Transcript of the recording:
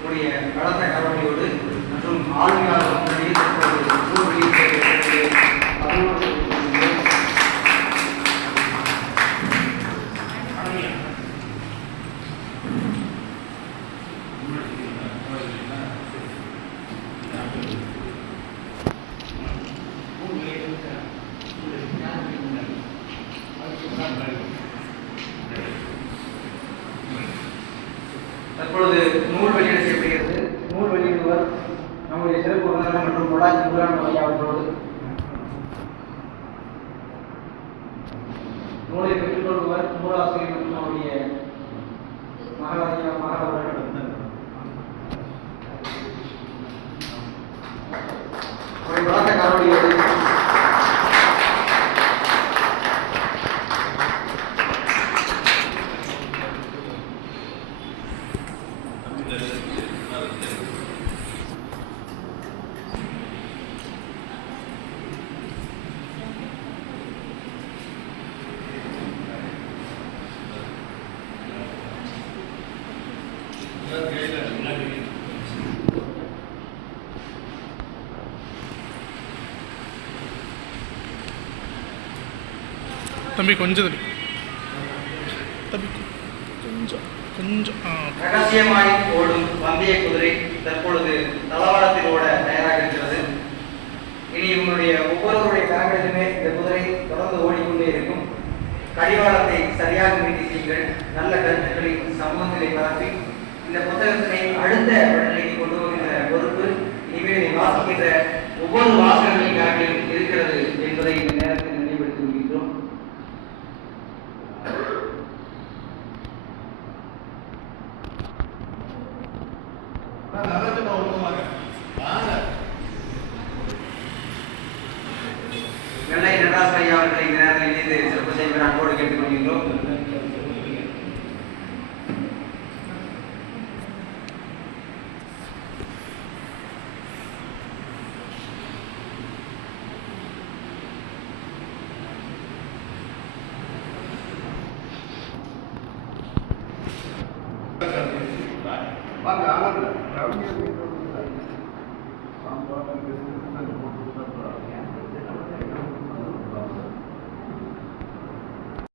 உங்களுடைய பலத்த கவலையோடு மற்றும் ஆளுமையாளர் முன்னாடியே தற்போது நூல் வெளியிட்டு பதினோரு தற்பொழுது நூல் வெளியீடு செய்யப்படுகிறது. நூல் வெளியிடுவர் நம்முடைய சிறப்பு விருந்தினர் மற்றும் பொள்ளாச்சி முருகான ஐயா அவர்களோடு தம்பி கொஞ்சம் தம்பி. தம்பி கொஞ்சம் கொஞ்சம் ரகசியமாய் ஓடும் பந்தய குதிரை தற்பொழுது தளவாடத்தில் ஓட தயாராக இருக்கிறது. இனி உங்களுடைய ஒவ்வொருவருடைய கரங்களிலுமே இந்த குதிரை தொடர்ந்து ஓடிக்கொண்டே இருக்கும். கடிவாளத்தை சரியாக மீட்டி செய்யுங்கள் நல்ல கருத்துக்களை சமூகத்திலே பரப்பி இந்த புத்தகத்தினை அடுத்த நிலைக்கு கொண்டு வருகின்ற பொறுப்பு இனிமேல் வாசிக்கின்ற ஒவ்வொரு வாசகர்களின் கரங்களிலும் இருக்கிறது என்பதை இந்த நேரத்தில் நினைவுபடுத்தி கொள்கின்றோம். வெள்ளை நடராசையா அவர்களை இந்த நேரத்தில் இணைந்து சிறப்பு Obrigado.